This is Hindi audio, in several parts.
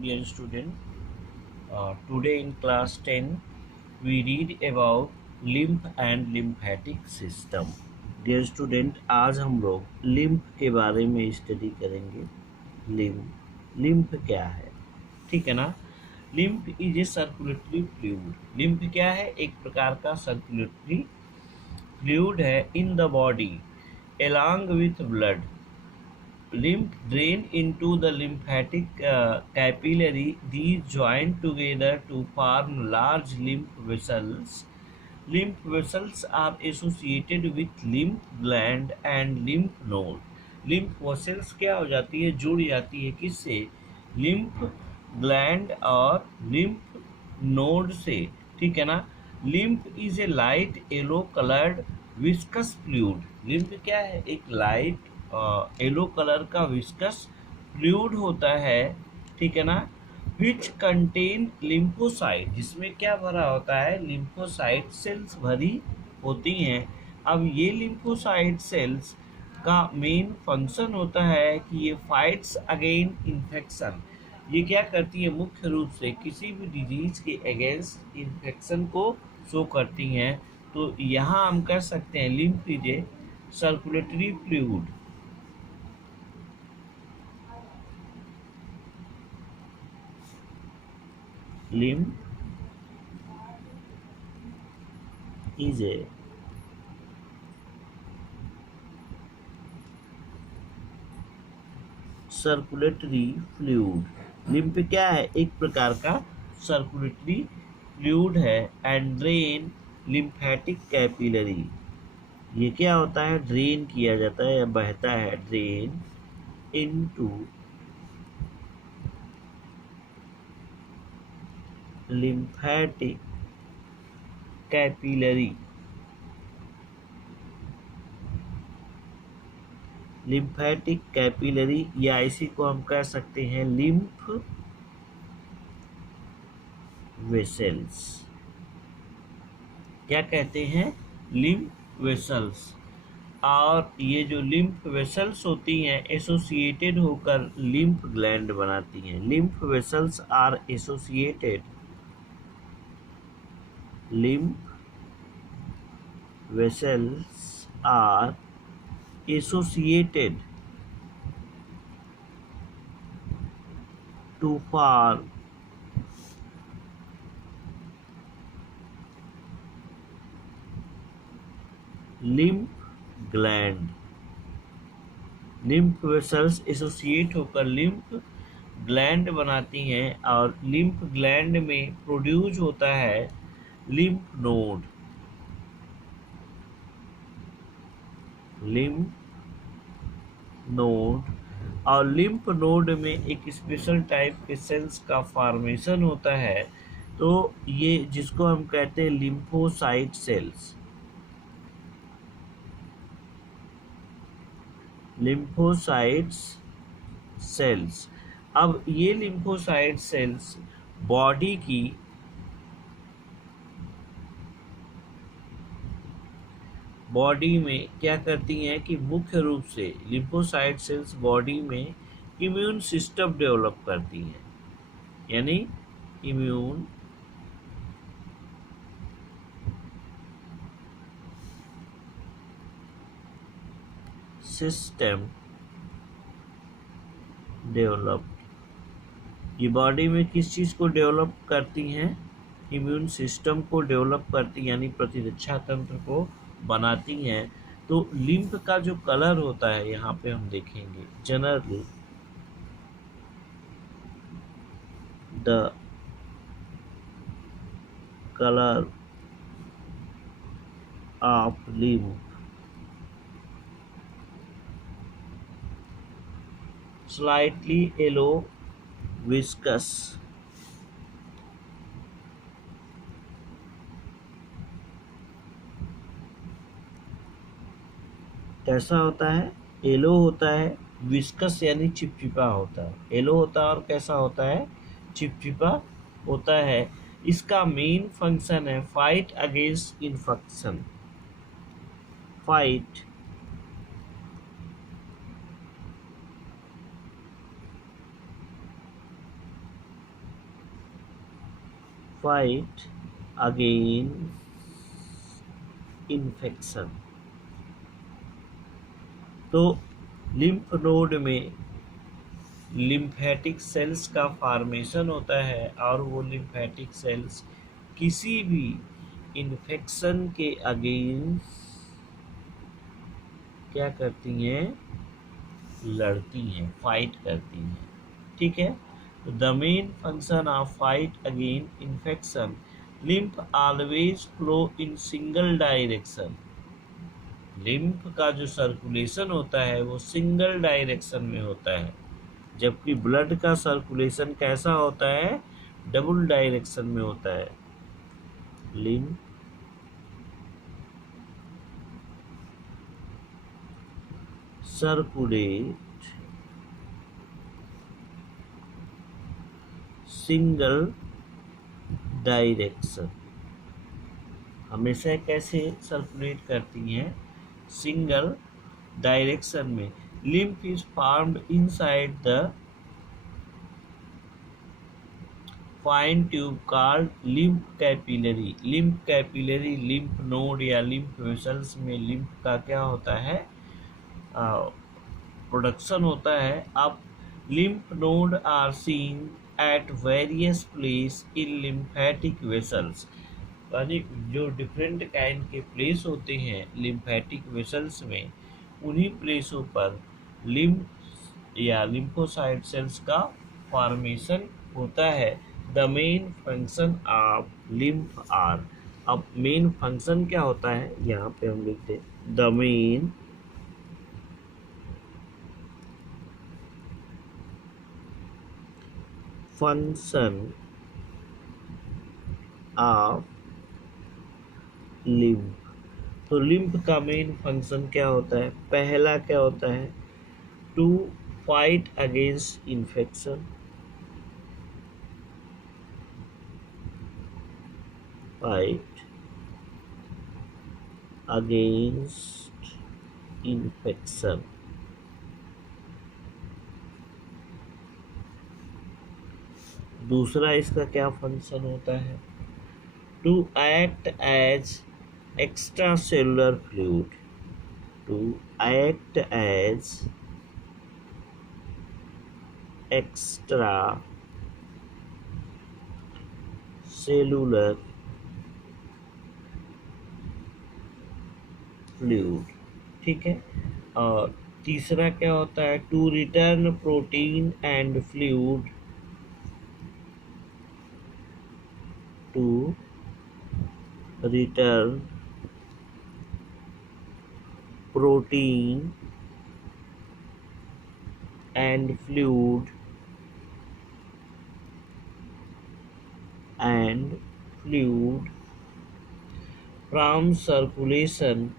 morning, dear student. Today in class 10, we read about lymph and lymphatic system. Dear student, आज हम लोग lymph के बारे में स्टडी करेंगे. lymph क्या है, ठीक है ना. lymph is a circulatory fluid. lymph क्या है? एक प्रकार का सर्कुलेटरी फ्लूइड है in the body along with blood. Lymph drain into the lymphatic capillary. These join together to form large lymph vessels. Lymph vessels are associated with lymph gland and lymph node. lymph vessels क्या हो जाती है? जुड़ जाती है किससे? lymph gland और lymph node से, ठीक है ना. lymph is a light yellow colored viscous fluid. lymph क्या है? एक लाइट येलो कलर का विस्कस फ्लूइड होता है, ठीक है ना. विच कंटेन लिम्फोसाइट, जिसमें क्या भरा होता है? लिम्फोसाइट सेल्स भरी होती हैं. अब ये लिम्फोसाइट सेल्स का मेन फंक्शन होता है कि ये फाइट्स अगेन इन्फेक्शन. ये क्या करती है? मुख्य रूप से किसी भी डिजीज के अगेंस्ट इन्फेक्शन को शो करती हैं. तो यहाँ हम कह सकते हैं lymph is a circulatory fluid. lymph is a circulatory fluid. Lymph क्या है? एक प्रकार का सर्कुलेटरी फ्लूइड है. And drain lymphatic capillary. ये क्या होता है? ड्रेन किया जाता है या बहता है. Drain into lymphatic capillary. lymphatic capillary या इसी को हम कह सकते हैं lymph vessels. क्या कहते हैं? lymph vessels. और ये जो lymph vessels होती हैं एसोसिएटेड होकर lymph gland बनाती हैं. lymph vessels are associated lymph vessels are associated to form lymph gland. lymph vessels associate होकर lymph gland बनाती हैं और lymph gland में प्रोड्यूस होता है lymph node. और lymph node में एक स्पेशल टाइप के सेल्स का फॉर्मेशन होता है. तो ये जिसको हम कहते हैं लिम्फोसाइट सेल्स. Lymphocyte sales. अब ये लिम्फोसाइट सेल्स बॉडी में क्या करती हैं कि मुख्य रूप से लिम्फोसाइट सेल्स बॉडी में इम्यून सिस्टम डेवलप करती हैं. यानी इम्यून सिस्टम डेवलप. ये बॉडी में किस चीज़ को डेवलप करती हैं? इम्यून सिस्टम को डेवलप करती, यानी प्रतिरक्षा तंत्र को बनाती हैं. तो लिम्फ का जो कलर होता है यहाँ पे हम देखेंगे. Generally the colour of lymph slightly yellow viscous. कैसा होता है? येलो होता है. विस्कस यानी चिपचिपा होता है. येलो होता है और कैसा होता है? चिपचिपा होता है. इसका मेन फंक्शन है fight against infection. Fight fight against infection. तो लिम्फ नोड में लिम्फेटिक सेल्स का फॉर्मेशन होता है और वो लिम्फेटिक सेल्स किसी भी इन्फेक्शन के अगेंस्ट क्या करती हैं, लड़ती हैं, फाइट करती हैं। ठीक है, तो the main function of fight against infection, lymph always flow in single direction. Lymph का जो सर्कुलेशन होता है वो सिंगल डायरेक्शन में होता है, जबकि ब्लड का सर्कुलेशन कैसा होता है, डबल डायरेक्शन में होता है। लिम्फ सर्कुलेट सिंगल डायरेक्शन, हमेशा कैसे सर्कुलेट करती हैं, सिंगल डायरेक्शन में। Lymph is formed inside the fine tube called lymph capillary. Lymph capillary lymph node या लिम्फ वेसल्स में लिम्फ का क्या होता है, प्रोडक्शन होता है। अब lymph node are seen at various place in lymphatic vessels, यानी जो डिफरेंट काइंड के प्लेस होते हैं लिम्फेटिक वेसल्स में, उन्हीं प्लेसों पर लिम्फ या लिम्फोसाइट सेल्स का फॉर्मेशन होता है। The main function of lymph are, अब मेन फंक्शन क्या होता है, यहाँ पे हम लिखते हैं the main function of lymph. तो लिम्फ का मेन फंक्शन क्या होता है, पहला क्या होता है, to fight against infection, fight against infection. दूसरा इसका क्या फंक्शन होता है, to act as extra cellular fluid, to act as extra cellular fluid. ठीक है, और तीसरा क्या होता है, to return protein and fluid, to return protein and fluid from circulation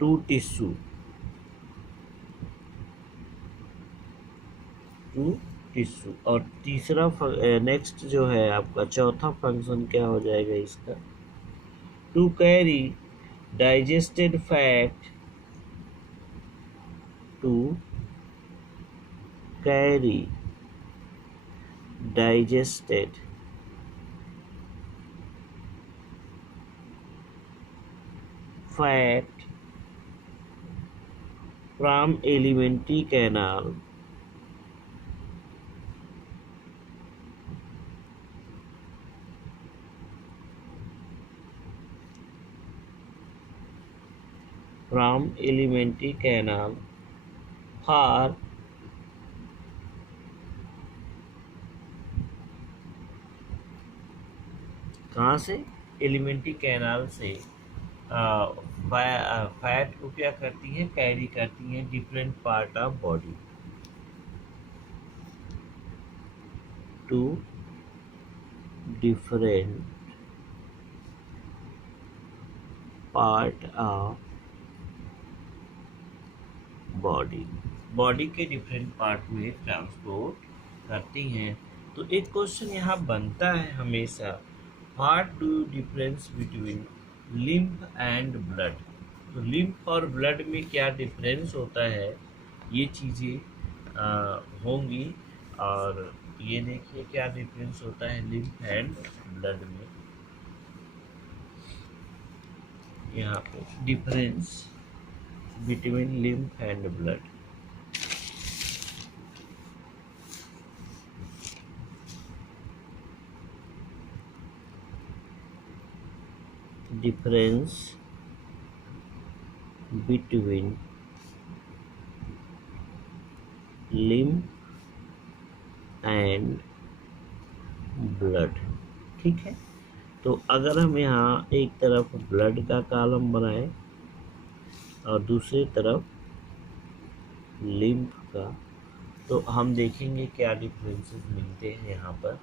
to tissue, और तीसरा नेक्स्ट जो है आपका चौथा फंक्शन क्या हो जाएगा इसका, to carry digested fat, to carry digested fat from alimentary canal for कहाँ से, एलिमेंट्री कैनाल से फैट को क्या करती है, कैरी करती है different part of body, to different part of body के डिफरेंट पार्ट में ट्रांसपोर्ट करती हैं। तो एक क्वेश्चन यहाँ बनता है हमेशा, what do you difference between lymph and blood. तो लिम्फ और ब्लड में क्या डिफरेंस होता है, ये चीज़ें होंगी। और ये देखिए क्या डिफरेंस होता है लिम्फ एंड ब्लड में। यहाँ पे difference between lymph and blood. Difference between lymph and blood. ठीक है, तो अगर हम यहाँ एक तरफ ब्लड का कॉलम बनाएं और दूसरी तरफ लिम्फ का, तो हम देखेंगे क्या डिफरेंसेस मिलते हैं यहाँ पर।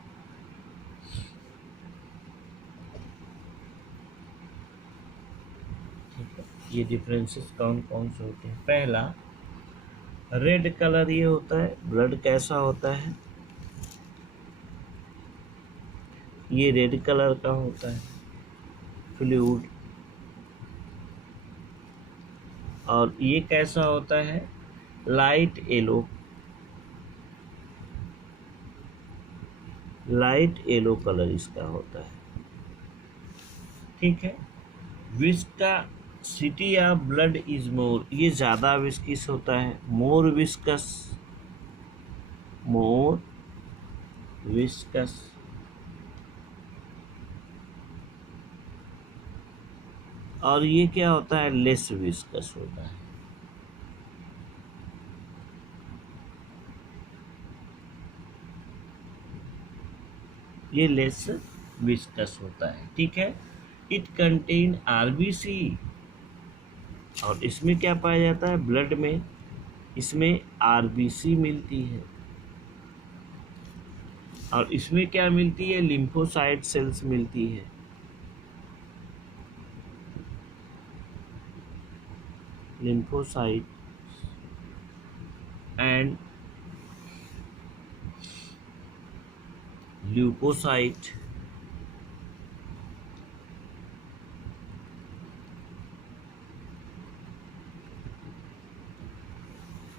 ठीक है, ये डिफरेंसेस कौन कौन से होते हैं। पहला, रेड कलर ये होता है, ब्लड कैसा होता है, ये रेड कलर का होता है फ्लूइड। और ये कैसा होता है, light yellow, light yellow colour इसका होता है। ठीक है, viscosity of blood is more, ये ज्यादा विस्किस होता है, मोर विस्कस, मोर विस्कस। और ये क्या होता है, लेस विस्कस होता है। ये लेस विस्कस होता है। ठीक है, इट कंटेन आरबीसी, और इसमें क्या पाया जाता है, ब्लड में इसमें आरबीसी मिलती है। और इसमें क्या मिलती है, लिम्फोसाइट सेल्स मिलती है। Lymphocyte and leucocyte.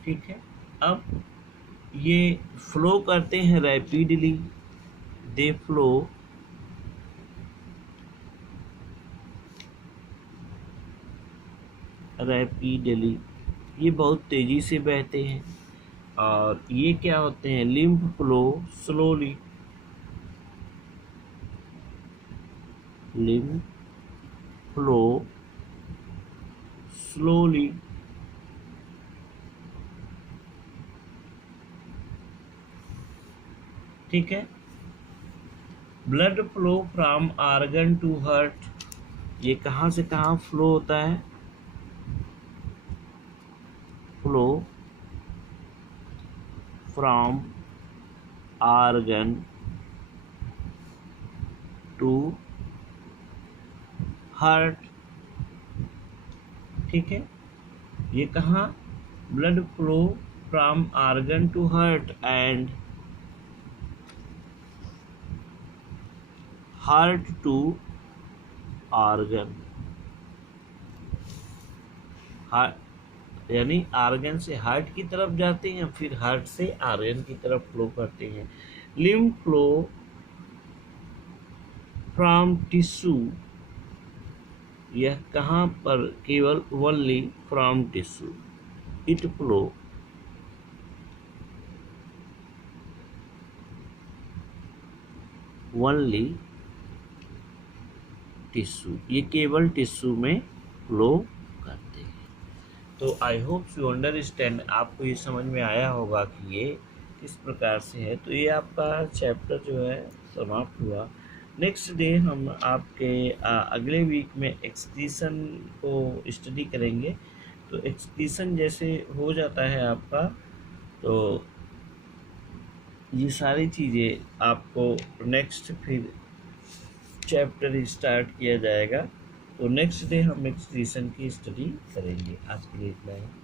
ठीक है, अब ये फ्लो करते हैं रैपिडली, दे फ्लो रैपिडली, ये बहुत तेजी से बहते हैं। और ये क्या होते हैं, lymph flow slowly, lymph flow slowly. ठीक है, blood flow from organ to heart, ये कहाँ से कहाँ फ्लो होता है, flow from organ to heart. ठीक है, ये कहाँ, blood flow from organ to heart and heart to organ. Heart यानी आर्गन से हार्ट की तरफ जाते हैं, फिर हार्ट से आर्गन की तरफ फ्लो करते हैं। लिम्फ फ्लो फ्रॉम टिश्यू, यह कहाँ पर, केवल only from tissue, it flow only tissue, ये केवल टिश्यू में फ्लो करते हैं। तो आई होप यू अंडरस्टैंड, आपको ये समझ में आया होगा कि ये किस प्रकार से है। तो ये आपका चैप्टर जो है समाप्त हुआ। नेक्स्ट डे हम आपके अगले वीक में एक्सक्रीशन को स्टडी करेंगे। तो एक्सक्रीशन जैसे हो जाता है आपका, तो ये सारी चीज़ें आपको नेक्स्ट फिर चैप्टर स्टार्ट किया जाएगा। तो नेक्स्ट डे हम एक्सक्रीशन की स्टडी करेंगे। आज के लिए इतना ही।